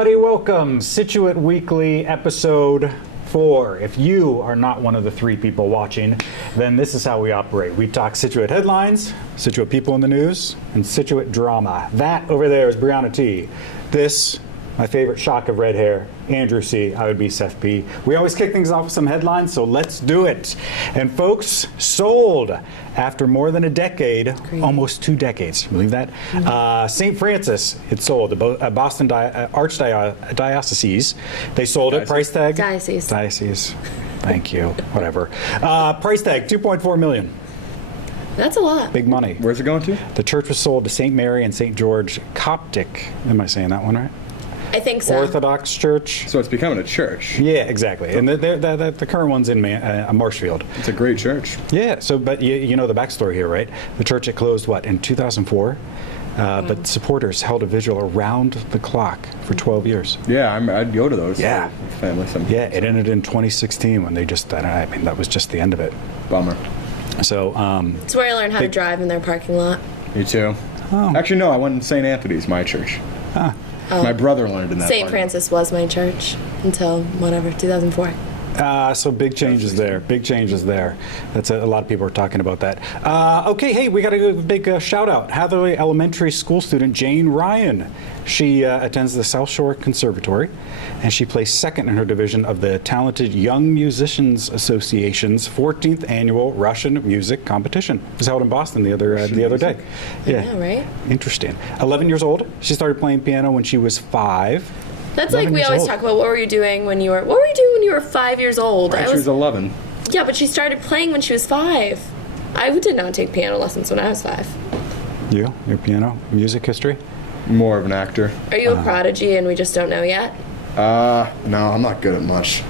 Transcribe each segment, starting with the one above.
everybody, welcome. Scituate Weekly, episode 4. If you are not one of the 3 people watching, then this is how we operate. We talk Scituate headlines, Scituate people in the news, and Scituate drama. That over there is Brianna T. This, my favorite shock of red hair, Andrew C. I would be Seth P. We always kick things off with some headlines, so let's do it. And folks, sold after more than a decade, almost 2 decades. Believe that? St. Francis, it sold. Boston Archdiocese. They sold it. Price tag? Diocese. Thank you. Whatever. Price tag, $2.4 million. That's a lot. Big money. Where's it going to? The church was sold to St. Mary and St. George Coptic. Am I saying that one right? I think so. Orthodox Church. So it's becoming a church. Yeah, exactly. And the current one's in Marshfield. It's a great church. Yeah. So, but you know the backstory here, right? The church, it closed in 2004. But supporters held a vigil around the clock for 12 years. Yeah, I'd go to those. Yeah. Family. Yeah, it ended in 2016 when they just, that was just the end of it. Bummer. So, it's where I learned how to drive in their parking lot. Me too. Oh. Actually, no, I went in St. Anthony's, my church. Huh. My brother learned in that. St. Francis was my church until 2004. So big changes there. Big changes there. That's a lot of people are talking about that. Okay, hey, we got to give a big shout out. Hatherley Elementary School student Jane Ryan. She attends the South Shore Conservatory, and she placed second in her division of the Talented Young Musicians Association's 14th annual Russian music competition. It was held in Boston the other day. Yeah, I know, right? Interesting. 11 years old. She started playing piano when she was 5. That's like we always talk about. What were you doing when you were 5 years old? Right, she was 11. Yeah, but she started playing when she was 5. I did not take piano lessons when I was 5. Your piano music history? More of an actor. Are you a prodigy and we just don't know yet? No, I'm not good at much.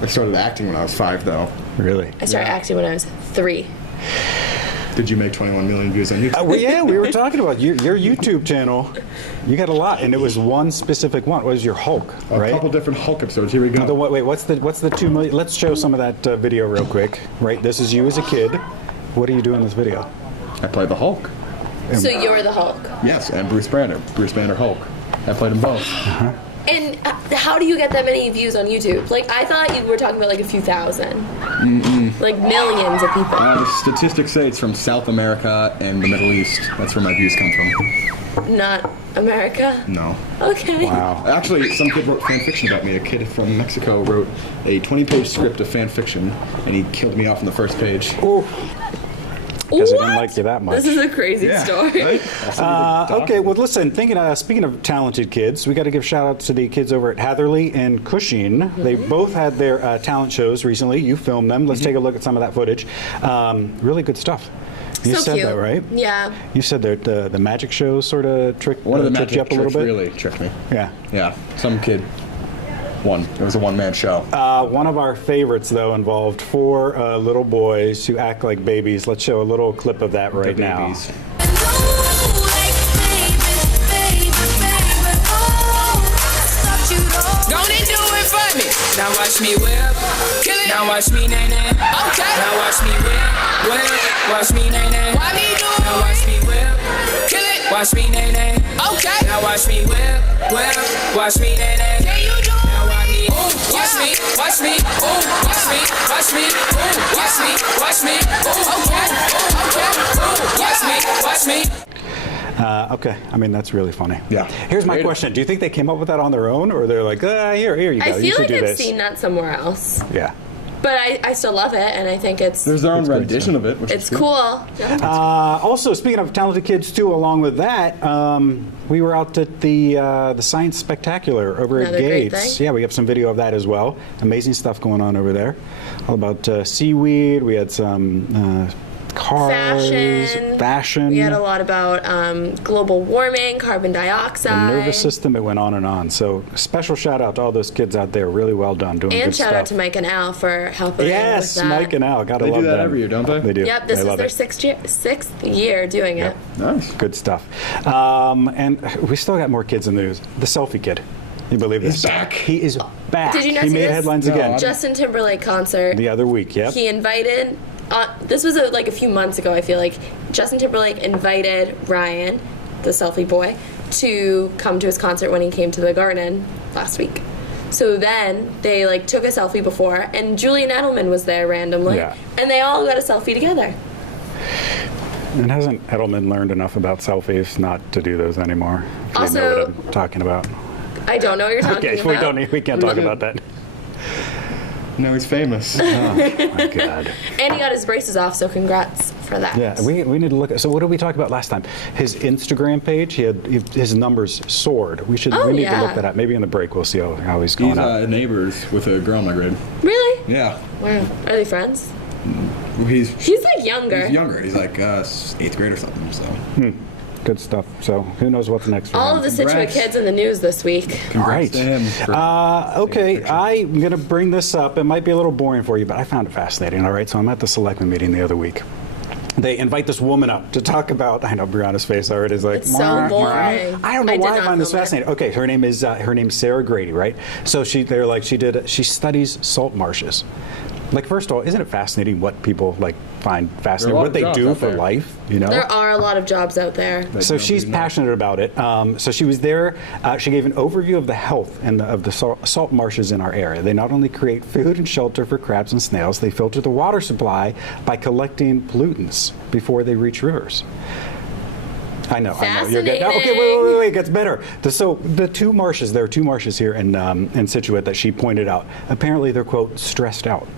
I started acting when I was 5, though. Really? I started acting when I was 3. Did you make 21 million views on YouTube? Well, yeah, we were talking about your YouTube channel. You got a lot, and it was one specific one. What was your Hulk, right? A couple different Hulk episodes. Here we go. Wait, what's the 2 million? Let's show some of that video real quick. Right, this is you as a kid. What do you do in this video? I played the Hulk. So you're the Hulk? Yes, and Bruce Banner. Bruce Banner Hulk. I played them both. Uh-huh. And how do you get that many views on YouTube? Like, I thought you were talking about like a few thousand. Like millions of people. The statistics say it's from South America and the Middle East. That's where my views come from. Not America? No. Okay. Wow. Actually, some kid wrote fan fiction about me. A kid from Mexico wrote a 20-page script of fan fiction, and he killed me off on the first page. Ooh. Because I didn't like you that much. This is a crazy story. Right? Okay, well, listen, speaking of talented kids, we got to give shout-outs to the kids over at Hatherley and Cushing. They both had their talent shows recently. You filmed them. Let's take a look at some of that footage. Really good stuff. You so said cute. that, right? Yeah. You said that the magic show sort of tricked you up a little bit? Really tricked me. Yeah. Yeah, some kid won. It was a one-man show. One of our favorites, though, involved 4 little boys who act like babies. Let's show a little clip of that right now. Don't do it for me. Now watch me whip. Kill it. Now watch me nay nay. Okay. Now watch me whip. Watch me nay nay. Why me do it? Now watch me whip. Kill it. Watch me nay nay. Okay. Now watch me whip. Watch me nay nay. Can you do it? Now watch me. Ooh. Watch me. Watch me. Ooh. Watch me. Watch me. Ooh. Watch me. Watch me. Ooh. Okay. Okay. Ooh. Watch me. Watch me. Okay, I mean, that's really funny. Yeah. Here's my question. Do you think they came up with that on their own, or they're like, here you go, I you feel should like do I've this? seen that somewhere else. Yeah. But I still love it, and I think it's There's their own It's great, rendition of it, which it's is good. cool. Yeah. Also, speaking of talented kids, too, along with that, we were out at the Science Spectacular over Another at great Gates. thing. Yeah, we have some video of that as well. Amazing stuff going on over there. All about seaweed. We had some cars, fashion. We had a lot about global warming, carbon the dioxide. nervous system. It went on and on. So special shout out to all those kids out there. Really well done, doing And good shout stuff. out to Mike and Al for helping Yes, with that. Mike and Al. Gotta They love do that them. every year, don't they? They do. Yep, this I is love their it. sixth year doing it. Nice. Good stuff. And we still got more kids in the news. The selfie kid. You believe this? He's back. He is back. Did you not he see made this? headlines No, again. Justin Timberlake concert. The other week, yep. He invited. This was like a few months ago. I feel like Justin Timberlake invited Ryan, the selfie boy, to come to his concert when he came to the Garden last week. So then they like took a selfie before, and Julian Edelman was there randomly, and they all got a selfie together. And hasn't Edelman learned enough about selfies not to do those anymore? If you Also, know what I'm talking about. I don't know what you're talking Okay, about. we can't talk about that. No, he's famous. Oh my God. And he got his braces off, so congrats for that. Yeah, we need to look at. So what did we talk about last time? His Instagram page. His numbers soared. We need to look that up. Maybe in the break we'll see how he's going. He's neighbors with a girl in my grade. Really? Yeah. Wow. Are they friends? He's like younger. He's younger. He's like 8th grade or something. So. Good stuff. So who knows what's next for All him. of the Scituate kids in the news this week. Right. To him for okay, I'm going to bring this up. It might be a little boring for you, but I found it fascinating. All right, so I'm at the Selectmen meeting the other week. They invite this woman up to talk about. I know Brianna's face already is like. It's so boring. I don't know why I find this fascinating. Okay, her name's Sarah Grady, right? So she studies salt marshes. Like, first of all, isn't it fascinating what people find fascinating, what they do for life? You know, there are a lot of jobs out there. So she's passionate about it. So she was there. She gave an overview of the health and of the salt marshes in our area. They not only create food and shelter for crabs and snails, they filter the water supply by collecting pollutants before they reach rivers. I know. You're getting. Okay, wait. It gets better. So the two marshes. There are two marshes here in Scituate that she pointed out. Apparently, they're quote stressed out.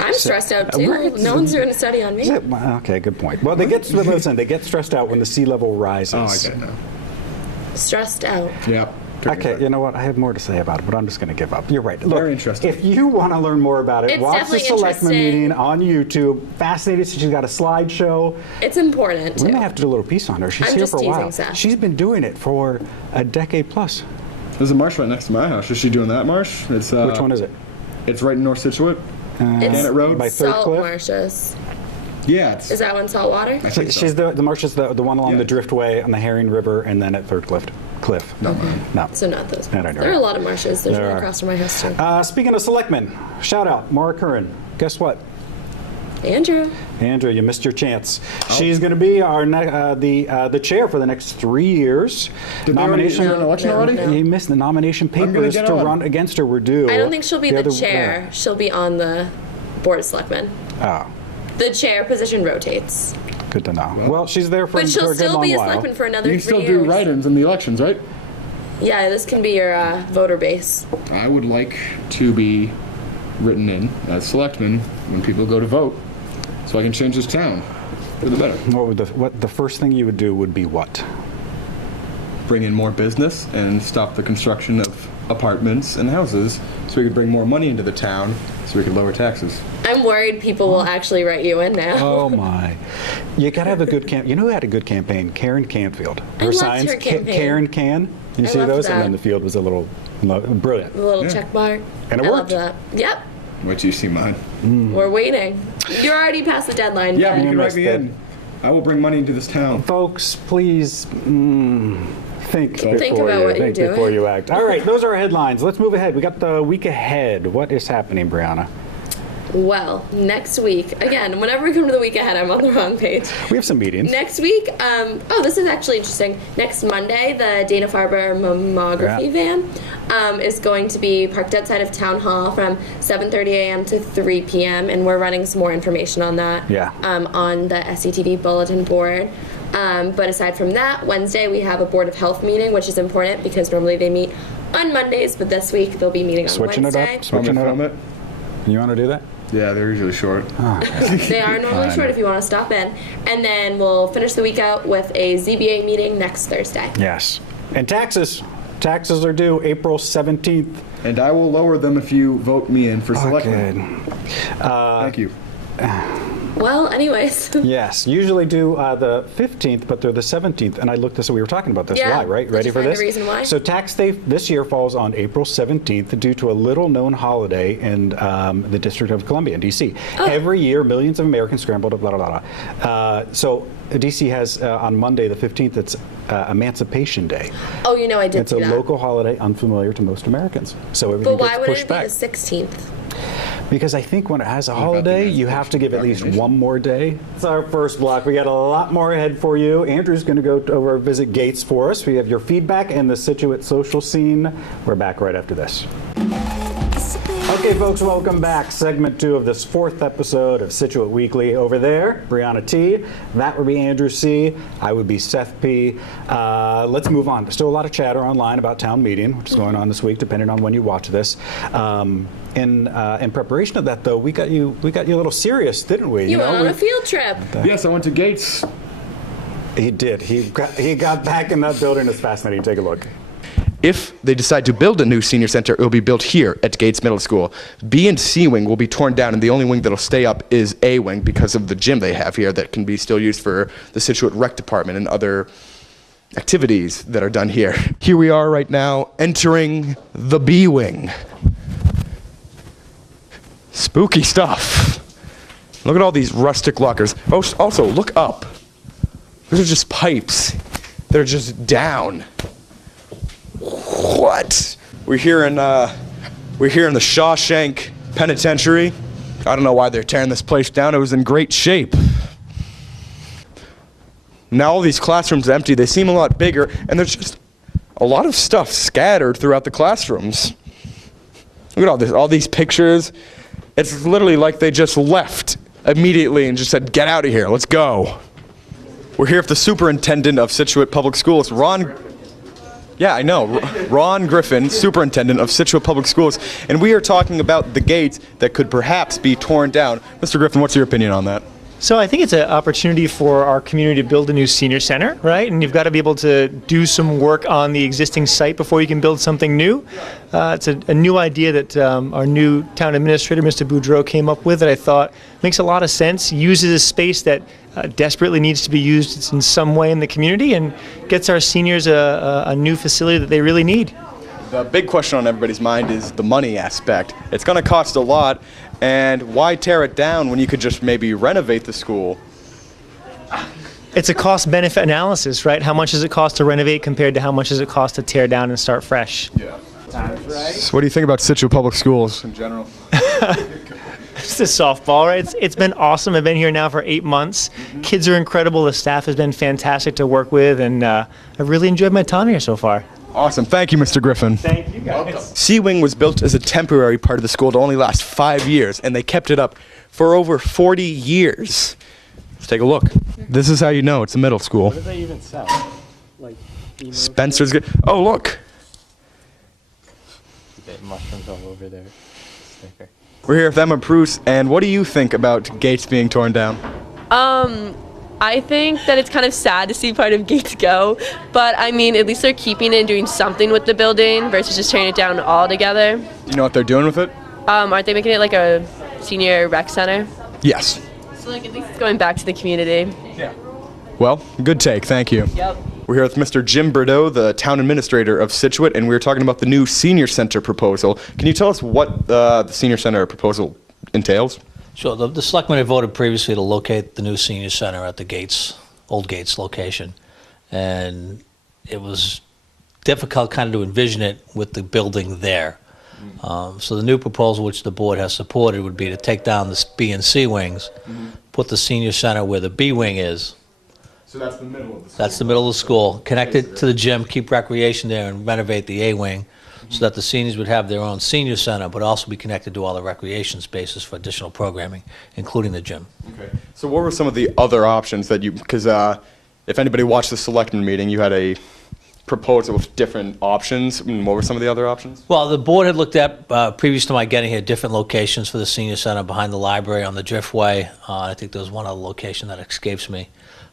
I'm stressed out too. No one's doing a study on me. Okay, good point. Well, they get stressed out when the sea level rises. Oh, I get it now. Stressed out. Yeah. Okay, you know what? I have more to say about it, but I'm just going to give up. You're right. Look, very interesting. If you want to learn more about it, It's watch the definitely Selectmen interesting. meeting on YouTube. Fascinated. She's got a slideshow. It's important We too. may have to do a little piece on her. She's I'm here just for a while. teasing Seth. She's been doing it for a decade plus. There's a marsh right next to my house. Is she doing that marsh? It's Which one is it? It's right in North Scituate. Gannett Road. By Third Salt Cliff? marshes. Yeah. Is that one salt water? I think so. She's the marsh is the one along the Driftway on the Herring River, and then at Third Cliff. No, mine. No. So not those. I don't know. There are a lot of marshes. There's There one are. across from my house too. Speaking of Selectmen, shout out Maura Curran. Guess what? Andrew. Andrew, you missed your chance. Oh. She's going to be our the chair for the next 3 years. Did they already do an election already? No. You missed the nomination gonna papers get to on. run against her were due. I don't think she'll be the other- chair. She'll be on the board of selectmen. Oh, The chair position rotates, good to know. Well, she's there for, but she'll for a good still long be a while. selectman for another You can 3 still years. do write-ins in the elections, right? Yeah, this can be your voter base. I would like to be written in as selectman when people go to vote, so I can change this town for the better. What the first thing you would do would be what? Bring in more business and stop the construction of apartments and houses, so we could bring more money into the town, so we could lower taxes. I'm worried people will actually write you in now. Oh my! You gotta have a good camp. You know who had a good campaign? Karen Canfield. I loved her campaign. Karen Can. You I see loved those? that. And then the field was a little brilliant. The little Yeah. check mark. And it I worked. love that. Yep. Wait till you see mine. We're waiting. You're already past the deadline. Yeah, but but you can write missed me it. in. I will bring money into this town. Folks, please think Think about what you're doing. before you act. All right, those are our headlines. Let's move ahead. We got the week ahead. What is happening, Brianna? Well, next week, again, whenever we come to the week ahead, I'm on the wrong page. We have some meetings. Next week, this is actually interesting. Next Monday, the Dana-Farber mammography van is going to be parked outside of Town Hall from 7:30 a.m. to 3 p.m., and we're running some more information on that on the SCTV bulletin board. But aside from that, Wednesday we have a Board of Health meeting, which is important because normally they meet on Mondays, but this week they'll be meeting on Switching Wednesday. it up. Switching it Film up. You want to do that? Yeah, they're usually short. They are normally short if you want to stop in. And then we'll finish the week out with a ZBA meeting next Thursday. Yes. And taxes. Taxes are due April 17th. And I will lower them if you vote me in for selectman. Thank you. Well, anyways. Yes, usually due the 15th, but they're the 17th. And I looked this, we were talking about this. Yeah. Why, right? Did Ready you for find this? the reason why? So tax day this year falls on April 17th due to a little known holiday in the District of Columbia in D.C. Every year, millions of Americans scramble to blah, blah, blah. So D.C. has on Monday the 15th, it's Emancipation Day. Oh, you know I did It's see a that. local holiday unfamiliar to most Americans. So everything But why gets would pushed it be back. the 16th? Because I think when it has a holiday, you have to give at least one more day. It's our first block. We got a lot more ahead for you. Andrew's going to go over visit Gates for us. We have your feedback and the Scituate social scene. We're back right after this. Okay, folks, welcome back. Segment 2 of this 4th episode of Scituate Weekly. Over there, Brianna T. That would be Andrew C. I would be Seth P. Let's move on. There's still a lot of chatter online about town meeting, which is going on this week, depending on when you watch this. In preparation of that, though, we got you a little serious, didn't we? You went on a field trip. Yes, I went to Gates. He did. He got back in that building. It's fascinating. Take a look. If they decide to build a new senior center, it will be built here at Gates Middle School. B and C wing will be torn down, and the only wing that'll stay up is A wing because of the gym they have here that can be still used for the Scituate Rec Department and other activities that are done here. Here we are right now, entering the B wing. Spooky stuff. Look at all these rustic lockers. Oh, also, look up. Those are just pipes. They're just down. What? We're here in the Shawshank Penitentiary. I don't know why they're tearing this place down. It was in great shape. Now all these classrooms are empty. They seem a lot bigger, and there's just a lot of stuff scattered throughout the classrooms. Look at all this, all these pictures. It's literally like they just left immediately and just said, "Get out of here, let's go." We're here with the superintendent of Scituate Public Schools, Ron Griffin, superintendent of Scituate Public Schools, and we are talking about the gates that could perhaps be torn down. Mr. Griffin, what's your opinion on that? So I think it's an opportunity for our community to build a new senior center, right? And you've got to be able to do some work on the existing site before you can build something new. It's a new idea that our new town administrator, Mr. Boudreau, came up with that I thought makes a lot of sense, uses a space that desperately needs to be used in some way in the community, and gets our seniors a new facility that they really need. The big question on everybody's mind is the money aspect. It's going to cost a lot, and why tear it down when you could just maybe renovate the school? It's a cost-benefit analysis, right? How much does it cost to renovate compared to how much does it cost to tear down and start fresh? Yeah. So what do you think about Scituate Public Schools in general? It's a softball, right? It's been awesome. I've been here now for 8 months. Kids are incredible. The staff has been fantastic to work with, and I've really enjoyed my time here so far. Awesome. Thank you, Mr. Griffin. Thank you, guys. Welcome. C-Wing was built as a temporary part of the school to only last 5 years, and they kept it up for over 40 years. Let's take a look. This is how you know it's a middle school. What do they even sell? Like Spencer's good. Oh, look. They have mushrooms all over there. Sticker. We're here with Emma Bruce, and what do you think about Gates being torn down? I think that it's kind of sad to see part of Gates go, but I mean, at least they're keeping it and doing something with the building versus just tearing it down altogether. Do you know what they're doing with it? Aren't they making it like a senior rec center? Yes. So like at least it's going back to the community. Yeah. Well, good take. Thank you. Yep. We're here with Mr. Jim Bordeaux, the town administrator of Scituate, and we're talking about the new senior center proposal. Can you tell us what the senior center proposal entails? Sure. The Selectmen had voted previously to locate the new senior center at the Gates, old Gates location. And it was difficult kind of to envision it with the building there. So the new proposal, which the board has supported, would be to take down the B and C wings, put the senior center where the B wing is. So that's the middle of the school. That's the middle of the school. Connect it to the gym, keep recreation there, and renovate the A wing, so that the seniors would have their own senior center, but also be connected to all the recreation spaces for additional programming, including the gym. Okay. So what were some of the other options that you, because if anybody watched the Selectmen meeting, you had a proposal with different options. I mean, what were some of the other options? Well, the board had looked at, previous to my getting here, different locations for the senior center behind the library on the Driftway. I think there was one other location that escapes me.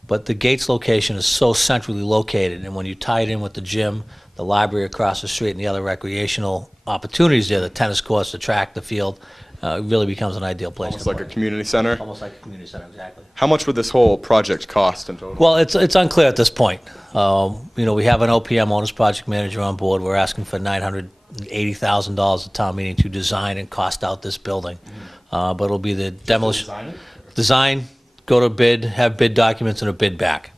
But the Gates location is so centrally located, and when you tie it in with the gym, the library across the street, and the other recreational opportunities there, the tennis courts, the track, the field, it really becomes an ideal place. Almost like a community center? Almost like a community center, exactly. How much would this whole project cost in total? Well, it's unclear at this point. You know, we have an OPM, Owners Project Manager, on board. We're asking for $980,000 at town meeting to design and cost out this building. But it'll be the demolition. Design, go to bid, have bid documents, and a bid back.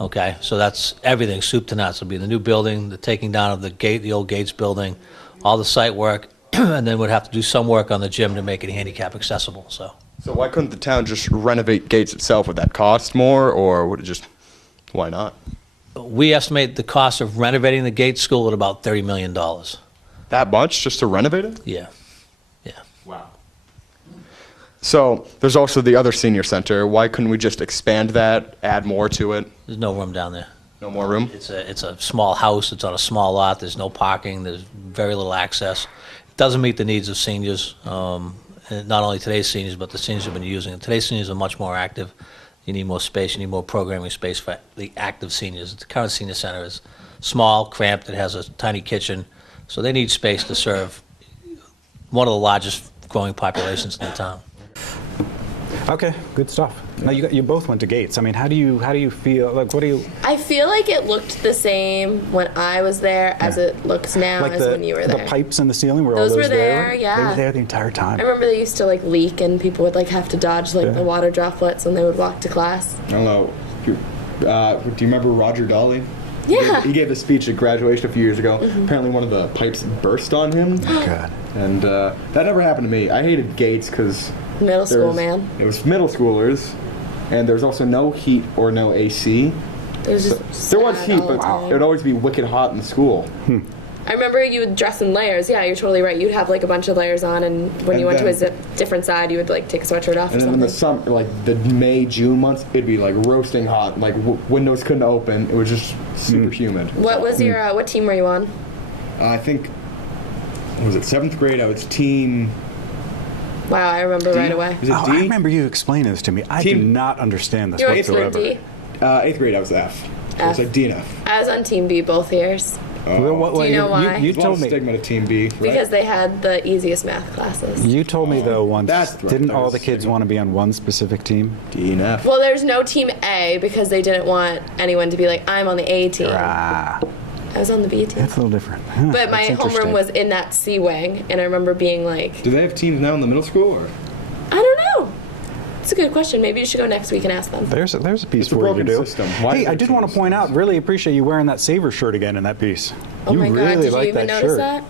Okay, so that's everything, soup to nuts. It'll be the new building, the taking down of the gate, the old Gates building, all the site work, and then would have to do some work on the gym to make it handicap accessible. So why couldn't the town just renovate Gates itself? Would that cost more, or would it just, why not? we estimate the cost of renovating the Gates School at about $30 million. That much just to renovate it? Yeah. Wow. So there's also the other senior center. Why couldn't we just expand that, add more to it? There's no room down there. No more room? It's a small house. It's on a small lot. There's no parking. There's very little access. It doesn't meet the needs of seniors. And not only today's seniors, but the seniors have been using it. Today's seniors are much more active. You need more space. You need more programming space for the active seniors. The current senior center is small, cramped. It has a tiny kitchen. So they need space to serve one of the largest growing populations in the town. Okay, good stuff. Now you both went to Gates. I mean, how do you feel? Like, what do you? I feel like it looked the same when I was there as it looks now Like as when you were there. the pipes in the ceiling were Those all were those there, yeah. They were there the entire time. I remember they used to like leak and people would like have to dodge like the water droplets when they would walk to class. I don't know. Do you remember Roger Dolly? Yeah. He gave a speech at graduation a few years ago. Apparently one of the pipes burst on him. Oh, God. And that never happened to me. I hated Gates because Middle school, man. it was middle schoolers, and there was also no heat or no AC. It was just There was sad heat, all the but time. it would always be wicked hot in school. I remember you would dress in layers. Yeah, you're totally right. You'd have like a bunch of layers on, and when you And went to then- a different side, you would like take a sweatshirt off or And then in the something. summer, like the May, June months, it'd be like roasting hot. Like windows couldn't open. It was just super humid. What was your what team were you on? I think, was it 7th grade? I was team. Wow, I remember right away. Is it Oh, D? I remember you explaining this to me. I do Team- not understand this You were whatsoever. team D. 8th grade, I was F. It was like D and F. I was on team B both years Do you know why? You There's a lot told of me. stigma to Team B, right? because they had the easiest math classes. You told me though once. That's right, Didn't that all was the kids stigma. want to be on one specific team? D and F. Well, there's no team A because they didn't want anyone to be like, I'm on the A team. Ah, I was on the B team. that's a little different. Huh, But my that's homeroom interesting. was in that C wing, and I remember being like, Do they have teams now in the middle school, or? I don't know. It's a good question. Maybe you should go next week and ask them. There's a piece It's a for you to broken do. system. Why Hey, is I there did want to teams? point out. Really appreciate you wearing that Saver shirt again in that piece. Oh you my really god, did you like even that notice shirt. that?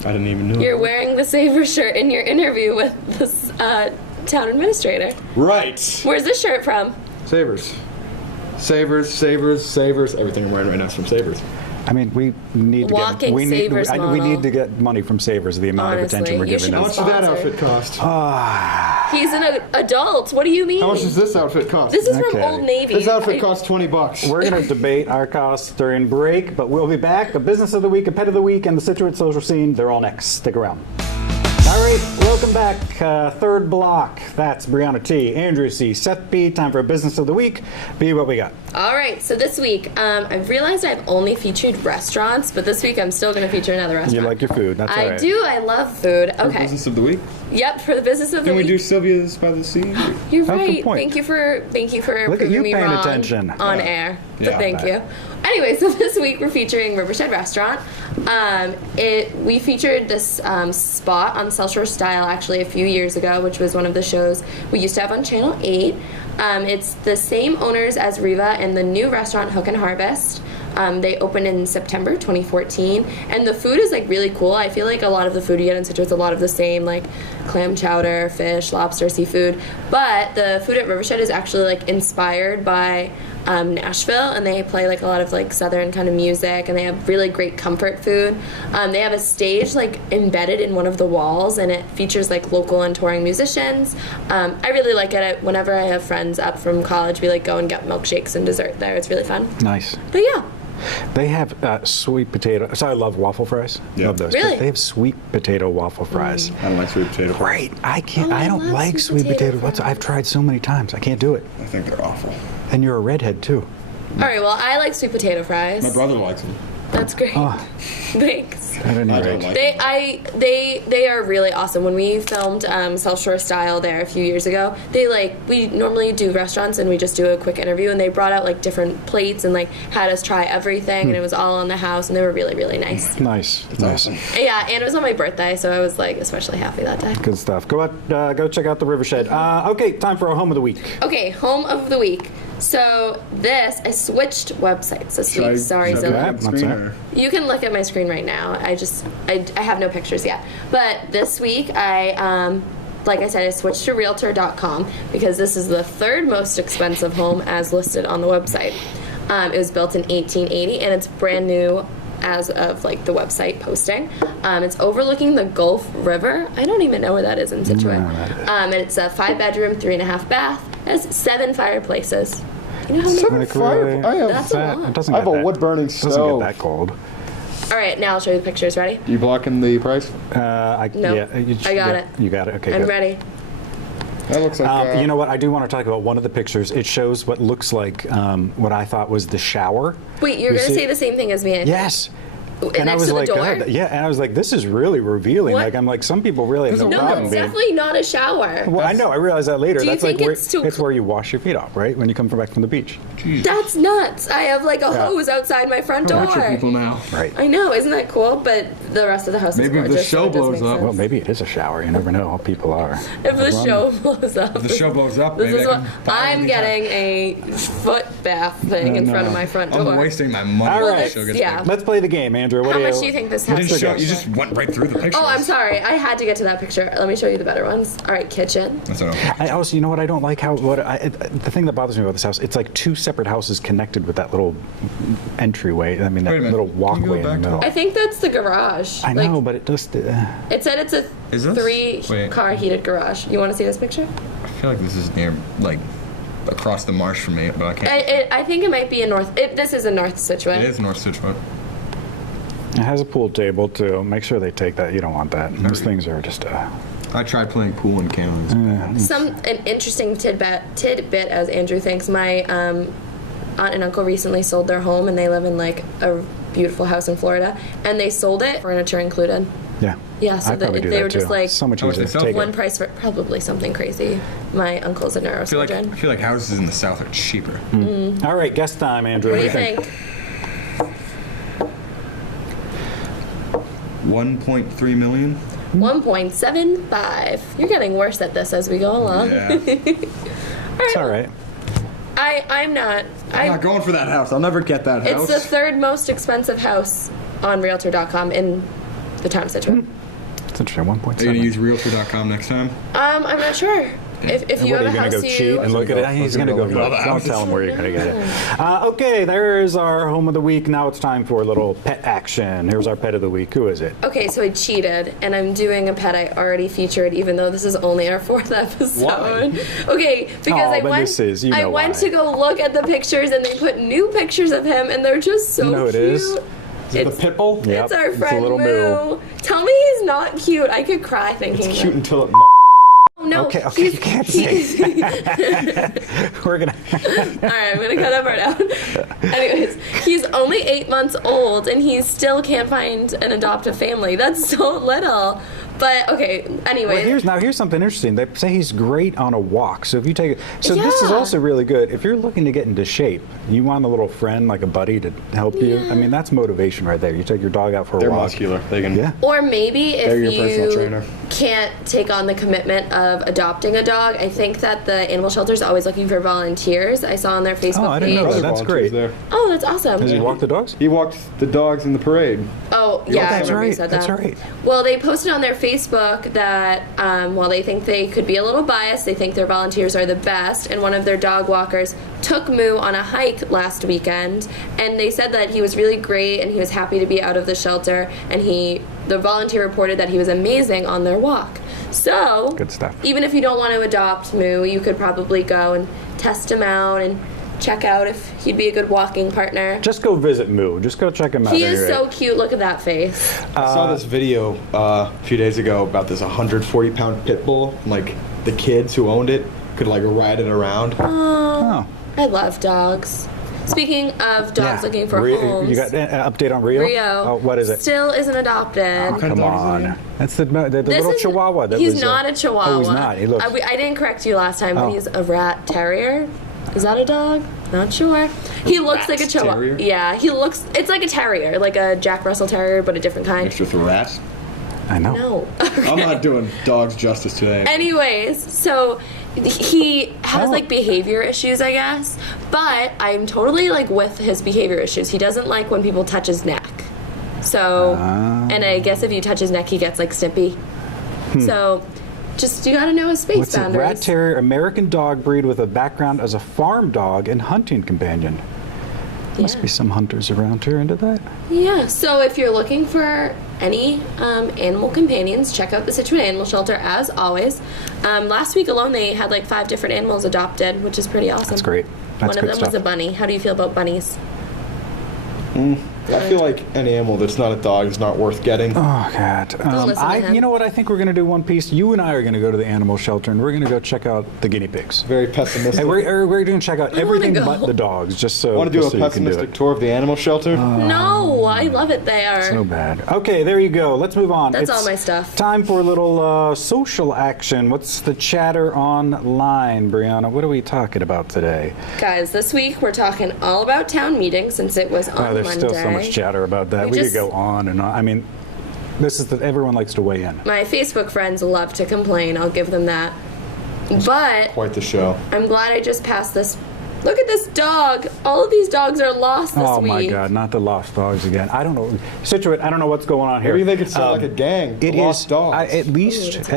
I didn't even know. You're wearing the Saver shirt in your interview with this town administrator. Right. Where's this shirt from? Savers. Savers. Everything I'm wearing right now is from Savers. I mean, we need to Walking get we need, Savers we model. need to get money from Savers. The amount Honestly, of attention we're you giving should How them. much did that Sponsored. outfit cost? He's an adult. What do you mean? How much does this outfit cost? This is Okay. from Old Navy. This outfit costs $20. We're going to debate our costs during break, but we'll be back. A business of the week, a pet of the week, and the Scituate social scene. They're all next. Stick around. All right, welcome back. Third block. That's Brianna T, Andrew C, Seth B. Time for a business of the week. B, what we got? All right, so this week, I've realized I've only featured restaurants, but this week I'm still going to feature another You restaurant. like your food. That's all I right. do. I love food. Okay. Business of the week. Yep, for the business of the Can we week. do Sylvia's by the Sea? You're Oh, good right. point. Thank you for Look at proving you me paying wrong attention. on air. Yeah, But thank I you. Anyway, so this week we're featuring Rivershed Restaurant. We featured this spot on South Shore Style actually a few years ago, which was one of the shows we used to have on Channel 8. It's the same owners as Riva and the new restaurant Hook and Harvest. They opened in September 2014, and the food is like really cool. I feel like a lot of the food you get in Scituate is a lot of the same, like clam chowder, fish, lobster, seafood. But the food at Rivershed is actually like inspired by Nashville, and they play like a lot of like southern kind of music, and they have really great comfort food. They have a stage like embedded in one of the walls, and it features like local and touring musicians. I really like it. Whenever I have friends up from college, we like go and get milkshakes and dessert there. It's really fun. Nice. But yeah. They have sweet potato. So I love waffle fries. Yeah. Love those. Really? But they have sweet potato waffle fries. I don't like sweet potato. Great. I can't. Oh, I I don't love like sweet sweet potato potato. fries. I've tried so many times. I can't do it. I think they're awful. And you're a redhead too. All right. Well, I like sweet potato fries. My brother likes them. That's great. Oh. Thanks. At any I rate. don't like them. They are really awesome. When we filmed South Shore Style there a few years ago, we normally do restaurants and we just do a quick interview, and they brought out like different plates and like had us try everything, and it was all on the house, and they were really, really nice. Nice. It's nice. awesome. Yeah, and it was on my birthday, so I was like especially happy that day. Good stuff. Go out. Go check out the Rivershed. Okay, time for our home of the week. Okay, home of the week. So I switched websites this Should I- week. Sorry, should I Zilla. look at the That's screen, all right. or- You can look at my screen screen right now. I have no pictures yet. But this week, like I said, I switched to Realtor.com because this is the third most expensive home as listed on the website. It was built in 1880, and it's brand new as of like the website posting. It's overlooking the Gulf River. I don't even know where that is in Scituate. And it's a 5-bedroom, 3.5 bath. It has 7 fireplaces. You know how many? 7 fireplaces. That's a lot. It doesn't I have get a that- wood-burning Doesn't stove. get that cold. All right, now I'll show you the pictures. Ready? You blocking the price? No, Yeah, I got it. You got it. Okay. I'm good. ready. That looks like. You know what? I do want to talk about one of the pictures. It shows what looks like what I thought was the shower. Wait, you're You going to see- say the same thing as me? I think. Yes. Next I was to the like, door? God, yeah, and I was like, this is really revealing. What? Like, I'm like, some people really have no No, problem it's being. definitely not a shower. Well, I know. I realized that later. Do you That's think like it's too it's where you wash your feet off, right? When you come back from the beach. That's nuts. I have like a Yeah. hose outside my front door. now. Right. I know, isn't that cool? But the rest of the house Maybe is if the gorgeous. show so it does blows make up. sense. Well, maybe it is a shower. You never know how people are. If the show blows up. If the show blows up, This maybe is I what can buy I'm it. getting a foot bath thing in front of my front door. I'm wasting my money. All if the right. show gets Yeah. big. Let's play the game, Andrew. What How do much you? do you think this You house didn't show. is? You just went right through the pictures. Oh, I'm sorry. I had to get to that picture. Let me show you the better ones. All right, kitchen. That's okay. I also, you know what? I don't like how the thing that bothers me about this house. It's like 2 separate houses connected with that little entryway. I mean, that Wait a minute. little Can you walkway go in the back to- middle. I think that's the garage. I know, but it just. It said it's a Is this? 3-car heated garage. You want to see this picture? I feel like this is near, like, across the marsh from me, but I can't. I think it might be in North. This is in North Scituate. It is North Scituate. It has a pool table too. Make sure they take that. You don't want that. Those things are just. I tried playing pool in Canada. An interesting tidbit, as Andrew thinks. My aunt and uncle recently sold their home, and they live in like a beautiful house in Florida, and they sold it, furniture included. Yeah. Yeah, so I'd probably do they that were just too. like So much How much easier they to sell take one it. price for probably something crazy. My uncle's a neurosurgeon. I feel like houses in the South are cheaper. All right, guest time, Andrew. What do you think? 1.3 million. 1.75. You're getting worse at this as we go along. Yeah. It's all right. I'm not. I'm not going for that house. I'll never get that house. It's the third most expensive house on Realtor.com in the town of Scituate. It's interesting. 1.7. Are you gonna use Realtor.com next time? I'm not sure. If you What, have are a you going to house go cheat and look at it? He's going to go look at all look. the Don't houses. tell him where you're going to get it. Okay, there's our home of the week. Now it's time for a little pet action. Here's our pet of the week. Who is it? Okay, so I cheated, and I'm doing a pet I already featured, even though this is only our 4th episode. Why? Okay, because Oh, I but went. this is- you I know went why. to go look at the pictures, and they put new pictures of him, and they're just so You know who it cute. is? Is it the pit bull? Yep, It's our it's a friend little Moo. Tell me he's not cute. I could cry thinking. It's cute that. until it. Oh, no. Okay, you can't say. We're going to. All right, I'm gonna cut that part out. Anyways, he's only 8 months old, and he still can't find an adoptive family. That's so little. But okay, anyway. Well, here's something interesting. They say he's great on a walk. So if you take it, so this is Yeah. also really good. If you're looking to get into shape, you want a little friend like a buddy to help you. I mean, that's motivation right there. You take your dog out for a walk. muscular. They can. Yeah. Or maybe They're your personal if trainer. you can't take on the commitment of adopting a dog, I think that the animal shelter is always looking for volunteers. I saw on their Facebook Oh, I didn't know page. that. That's great. There. Oh, that's awesome. Does he walk the dogs? He walked the dogs in the parade. Oh, yeah, I that's remember you right. said That's that. right. Well, they posted on their Facebook that while they think they could be a little biased, they think their volunteers are the best, and one of their dog walkers took Moo on a hike last weekend, and they said that he was really great and he was happy to be out of the shelter, and the volunteer reported that he was amazing on their walk. So, Good stuff. even if you don't want to adopt Moo, you could probably go and test him out and check out if he'd be a good walking partner. Just go visit Moo. Just go check him out. He is anyway. so cute. Look at that face. I saw this video a few days ago about this 140-pound pit bull. Like the kids who owned it could like ride it around. Oh. I love dogs. Speaking of dogs Yeah. looking for homes, You got an update on Rio? Rio. Oh, what is it? Still isn't adopted. Come on. That's the This little is- chihuahua. That he's was, not a chihuahua. Oh, he's not. He looks. I didn't correct you last time, but Oh. he's a rat terrier. Is that a dog? Not sure. He looks like a chihuahua. terrier? Yeah, he looks. It's like a terrier, like a Jack Russell Terrier, but a different kind. Mixed with a rat. I know. No. I'm not doing dogs justice today. Anyways, so he has Oh. like behavior issues, I guess. But I'm totally like with his behavior issues. He doesn't like when people touch his neck. So, and I guess if you touch his neck, he gets like snippy. So, just you gotta know his space What's it? boundaries. Rat Terrier, American dog breed with a background as a farm dog and hunting companion. Must be some hunters around here into that. Yeah, so if you're looking for any animal companions, check out the Scituate Animal Shelter as always. Last week alone, they had like 5 different animals adopted, which is pretty awesome. That's great. That's One of good them stuff. was a bunny. How do you feel about bunnies? I feel like any animal that's not a dog is not worth getting. Oh God! listen to him. You know what? I think we're going to do one piece. You and I are going to go to the animal shelter, and we're going to go check out the guinea pigs. Very pessimistic. And we're going to check out everything go. but the dogs, just so. Want to do just a so you can do pessimistic it. tour of the animal shelter? No, I love it there. So bad. Okay, there you go. Let's move on. That's It's all my stuff. Time for a little social action. What's the chatter online, Brianna? What are we talking about today? Guys, this week we're talking all about town meeting since it was on There's Monday. still so much chatter about that. We could just- go on and on. I mean, this is everyone likes to weigh in. My Facebook friends love to complain. I'll give them that. But Quite the show. I'm glad I just passed this. Look at this dog. All of these dogs are lost this Oh week. my God! Not the lost dogs again. I don't know, Scituate. I don't know what's going on here. Maybe they could sound like a gang. It Lost is dogs. at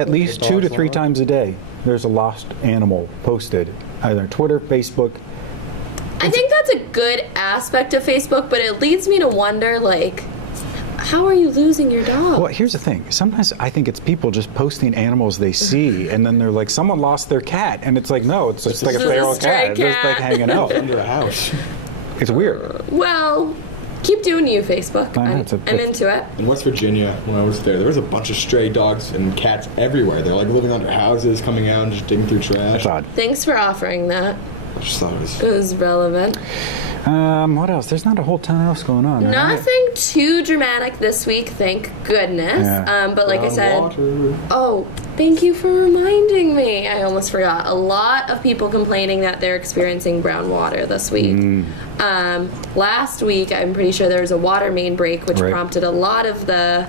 least 2 to 3 times a day. There's a lost animal posted either on Twitter, Facebook. I think that's a good aspect of Facebook, but it leads me to wonder, like, how are you losing your dog? Well, here's the thing. Sometimes I think it's people just posting animals they see, and then they're like, someone lost their cat, and it's like, no, it's just like a This is a feral stray cat. It's just like cat. hanging out. Under a house. It's weird. Well, keep doing you, Facebook. I know, I'm it's into it. In West Virginia, when I was there was a bunch of stray dogs and cats everywhere. They're like living under houses, coming out and just digging through trash. It's odd. Thanks for offering that. I just thought it was... It was relevant. What else? There's not a whole ton else going on. right? Nothing too dramatic this week, thank goodness. Yeah. But like I said, Water. oh, thank you for reminding me. I almost forgot. A lot of people complaining that they're experiencing brown water this week. Last week, I'm pretty sure there was a water main break, which Right. prompted a lot of the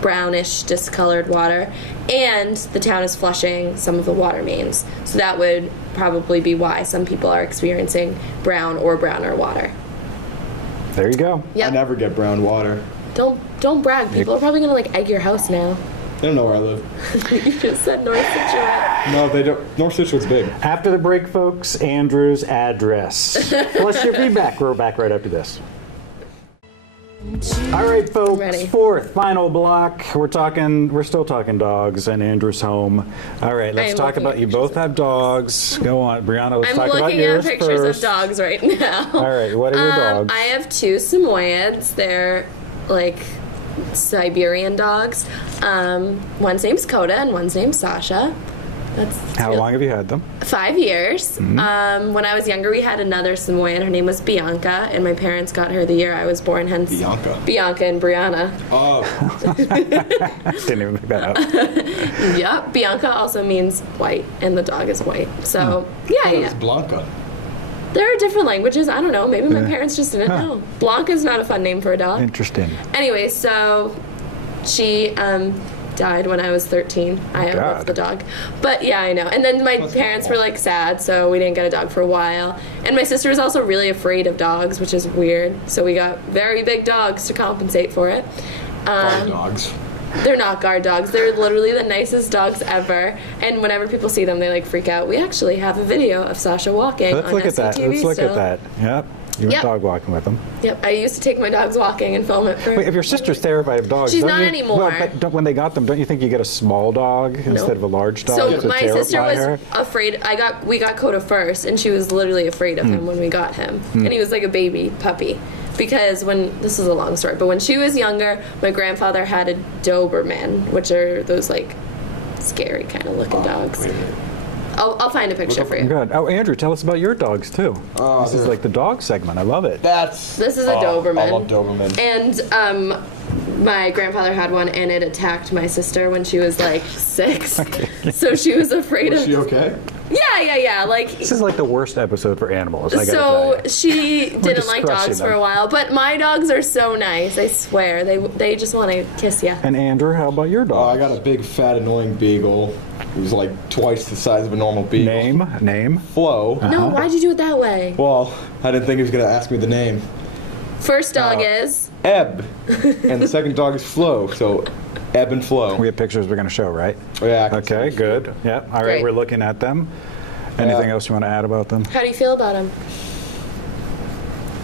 brownish, discolored water, and the town is flushing some of the water mains. So that would probably be why some people are experiencing brown or browner water. There you go. Yep. I never get brown water. Don't brag. People are probably gonna like egg your house now. They don't know where I live. You just said North Scituate. No, they don't. North Scituate's big. After the break, folks, Andrew's address. Plus your feedback. We're back right after this. All right, folks. Ready. Fourth, final block. We're still talking dogs and Andrew's home. All right, let's am talk looking about at you. Both have dogs. Go on, Brianna. Let's I'm talk about looking at yours pictures first. of dogs right now. All right, what are your dogs? I have 2 Samoyeds. They're like Siberian dogs. One's name's Coda and one's name's Sasha. How long have you had them? 5 years. Mm-hmm. When I was younger, we had another Samoyed. Her name was Bianca, and my parents got her the year I was born, hence Bianca and Brianna. Oh. Didn't even pick that up. Yep. Bianca also means white, and the dog is white. So, yeah. It's Blanca. There are different languages. I don't know. Maybe my parents just didn't know. Blanca's not a fun name for a dog. Interesting. Anyway, so she died when I was 13. I God. love the dog. But yeah, I know. And then my parents were like sad, so we didn't get a dog for a while. And my sister was also really afraid of dogs, which is weird. So we got very big dogs to compensate for it. Guard dogs. They're not guard dogs. They're literally the nicest dogs ever. And whenever people see them, they like freak out. We actually have a video of Sasha walking Let's on look at that. SCTV Let's look still. at that. Yep. You went Yep. dog walking with them. Yep, I used to take my dogs walking and film it for. Wait, if your sister's terrified of dogs, She's don't not you, anymore. Well, but when they got them, don't you think you get a small dog instead of a large dog? So to my sister terrify was her? afraid. We got Coda first, and she was literally afraid of him when we got him, and he was like a baby puppy. Because this is a long story, but when she was younger, my grandfather had a Doberman, which are those like scary kind of looking dogs. Wait a minute. I'll find a picture for you. Good. Oh, Andrew, tell us about your dogs too. Oh, This is they're- like the dog segment. I love it. That's... This is a Doberman. I love Doberman. And my grandfather had one, and it attacked my sister when she was like 6. So she was afraid Was of. she okay? Yeah. Like. This is like the worst episode for animals. I gotta So tell you. she didn't just like crushing dogs for them. a while, but my dogs are so nice. I swear, they just want to kiss you. And Andrew, how about your Oh, dog? I got a big, fat, annoying beagle. He was like twice the size of a normal beagle. Name. Flo. No, why'd you do it that way? Well, I didn't think he was going to ask me the name. First dog is ebb, and the second dog is flow. So ebb and flow. We have pictures we're going to show, right? Oh, yeah. Okay, good. Yep. All right, Great. we're looking at them. Anything else you want to add about them? How do you feel about him?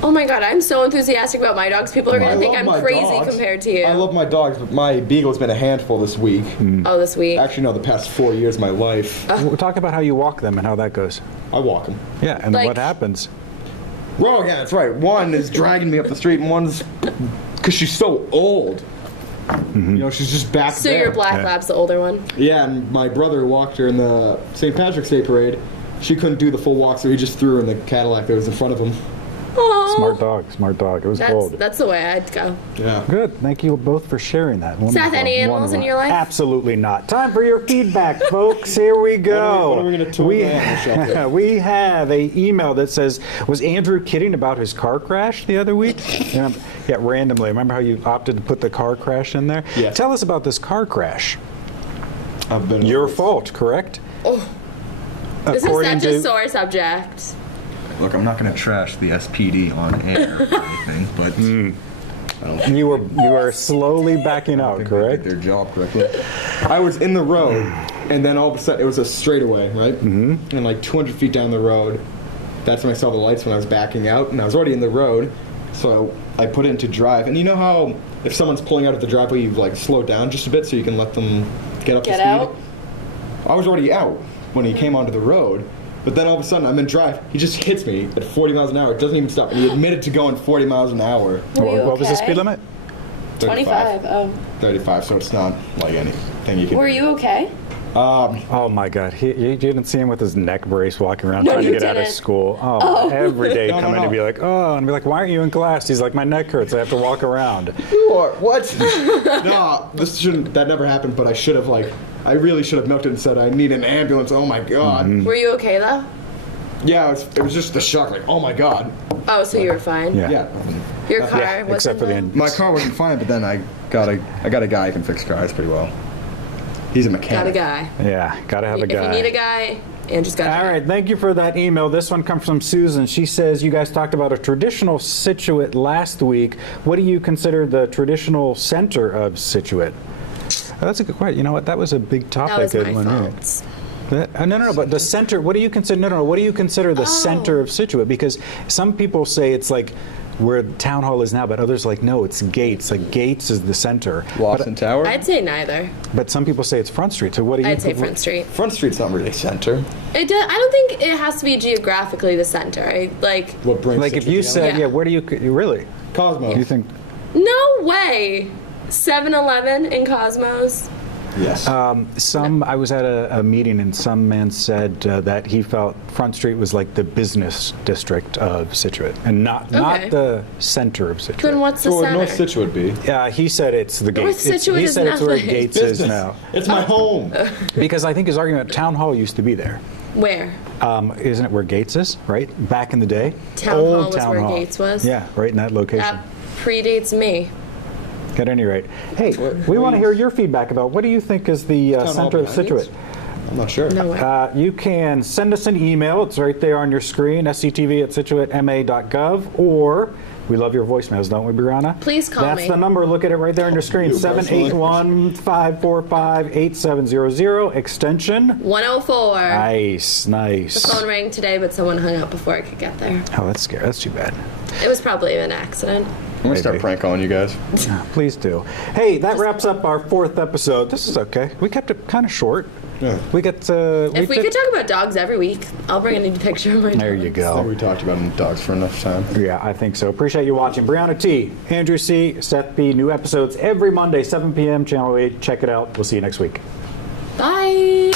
Oh my god, I'm so enthusiastic about my dogs. People are going to think I'm crazy compared to you. I love my dogs, but my beagle's been a handful this week. Oh, this week? Actually, no, the past 4 years of my life. We'll talk about how you walk them and how that goes. I walk them. Yeah, and then Like- what happens? Oh, yeah, that's right. One is dragging me up the street, and one's because she's so old. You know, she's just back So there. your black lab's the older one? Yeah, and my brother walked her in the St. Patrick's Day parade. She couldn't do the full walk, so he just threw her in the Cadillac that was in front of him. Oh, Smart dog, smart dog. It was cold. that's the way I'd go. Yeah. Good. Thank you both for sharing that. Wonderful. any animals in your life? Absolutely not. Time for your feedback, folks. Here we go. What are we going to tour the animal shelter? We have a email that says, was Andrew kidding about his car crash the other week? Yeah, randomly. Remember how you opted to put the car crash in there? Yeah. Tell us about this car crash. I've been Your fault, correct? Oh. This According is such a to- sore subject. Look, I'm not going to trash the SPD on air or anything, but I don't think You were slowly backing out, they did correct? their job correctly. I was in the road, and then all of a sudden, it was a straightaway, right? Mm-hmm. And like 200 feet down the road, that's when I saw the lights when I was backing out, and I was already in the road, so I put it into drive. And you know how if someone's pulling out of the driveway, you like slow down just a bit so you can let them get up to speed? Out? I was already out when he came onto the road, but then all of a sudden I'm in drive. He just hits me at 40 miles an hour. It doesn't even stop. And he admitted to going 40 miles an hour. What was the speed limit? 25. Oh. 35, so it's not like anything you can. Were you okay? Oh my God! You didn't see him with his neck brace walking around No, trying to you get out of didn't. school. Oh, every day No, come in no. and be like, oh, and be like, why aren't you in class? He's like, my neck hurts. I have to walk around. You are what? No, this shouldn't. That never happened. But I should have I really should have milked it and said I need an ambulance. Oh my God. Were you okay though? Yeah, it was just the shock. Like, oh my God. Oh, so you were fine. Yeah. Yeah. Your car Yeah, wasn't. except for the end. My car wasn't fine, but then I got a guy who can fix cars pretty well. He's a Got a mechanic. guy. Yeah, gotta have a guy. If you need a guy, Andrew's got a All guy. right, thank you for that email. This one comes from Susan. She says, you guys talked about a traditional Scituate last week. What do you consider the traditional center of Scituate? Oh, that's a good question. You know what? That was a big topic. That was at my one year. fault. No, but the center, what do you consider, what do you consider the center of Scituate? Because some people say it's like where town hall is now, but others like, no, it's Gates. Like Gates is the center. Lawson Tower. I'd say neither. But some people say it's Front Street. So what do you I'd say Front Street. Front Street's not really center. I don't think it has to be geographically the center. What brings Like if Scituate you together? said, Yeah. yeah, where do you really? Cosmo. You think? No way. 7-Eleven in Cosmos. Yes. I was at a meeting and some man said that he felt Front Street was like the business district of Scituate and not the center of Scituate. Then what's the so would center? North Scituate be? He said it's the North Gates. Scituate He is said it's where nothing. Gates is now. It's my home. Because I think his argument, Town Hall used to be there. Where? Isn't it where Gates is, right? Back in the day? Town Old Hall was Town where Hall. Gates was? Yeah, right in that location. That predates me. At any rate. Hey, we want to hear your feedback about what do you think is the Town Hall center of behind Scituate? us? I'm not sure. No way. You can send us an email. It's right there on your screen, sctv@scituatema.gov, or we love your voicemails, don't we, Brianna? Please call That's me. the number. Look at it right there on your screen, You personally. 781-545-8700, extension. 104. Nice. The phone rang today, but someone hung up before I could get there. Oh, that's scary. That's too bad. It was probably an accident. I'm gonna start prank calling you guys. Please do. Hey, that wraps up our 4th episode. This is okay. We kept it kind of short. Yeah. We get. If we could talk about dogs every week, I'll bring a new picture of my There you dogs. I think go. we talked about dogs for enough time. Yeah, I think so. Appreciate you watching. Brianna T, Andrew C, Seth B. New episodes every Monday, 7 p.m. Channel 8. Check it out. We'll see you next week. Bye.